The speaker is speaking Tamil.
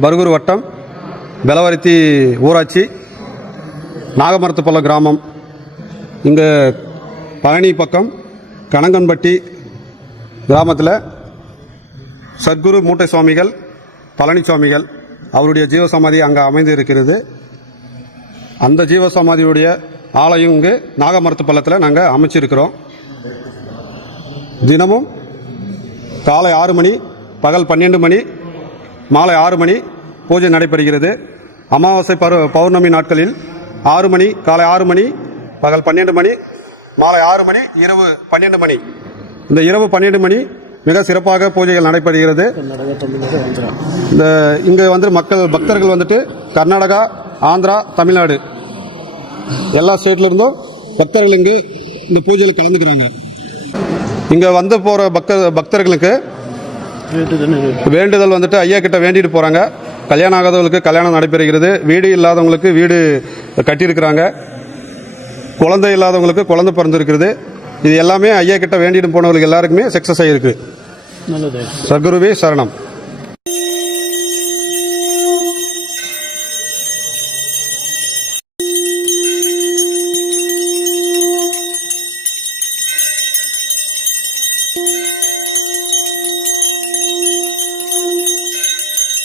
பர்கூர் வட்டம் பெலவருத்தி ஊராட்சி நாகமரத்துப்பள்ளம் கிராமம். இங்கே பழனி பக்கம் கணங்கன்பட்டி கிராமத்தில் சத்குரு மூட்டை சுவாமிகள் பழனிசுவாமிகள் அவருடைய ஜீவசமாதி அங்கே அமைந்து இருக்கிறது. அந்த ஜீவசமாதியுடைய ஆலயம் இங்கு நாகமரத்துப்பள்ளத்தில் நாங்கள் அமைச்சிருக்கிறோம். தினமும் காலை 6 மணி, பகல் 12 மணி, மாலை 6 மணி பூஜை நடைபெறுகிறது. அமாவாசை பௌர்ணமி நாட்களில் 6 மணி, காலை 6 மணி, பகல் 12 மணி, மாலை 6 மணி, இரவு 12 மணி. இந்த இரவு 12 மணி மிக சிறப்பாக பூஜைகள் நடைபெறுகிறது. இந்த இங்கே பக்தர்கள் வந்துட்டு கர்நாடகா, ஆந்திரா, தமிழ்நாடு எல்லா ஸ்டேட்ல இருந்தும் பக்தர்கள் இங்கு இந்த பூஜையில் கலந்துக்கிறாங்க. இங்கே வந்து போகிற பக்தர்களுக்கு வேண்டுதல் வந்துட்டு ஐயா கிட்ட வேண்டிட்டு போகிறாங்க. கல்யாணம் ஆகாதவங்களுக்கு கல்யாணம் நடைபெறுகிறது. வீடு இல்லாதவங்களுக்கு வீடு கட்டியிருக்கிறாங்க. குழந்தை இல்லாதவங்களுக்கு குழந்தை பிறந்திருக்கிறது. இது எல்லாமே ஐயா கிட்ட வேண்டிட்டு போனவங்களுக்கு எல்லாருக்குமே சக்ஸஸ் ஆகியிருக்கு. சத்குருவே சரணம்.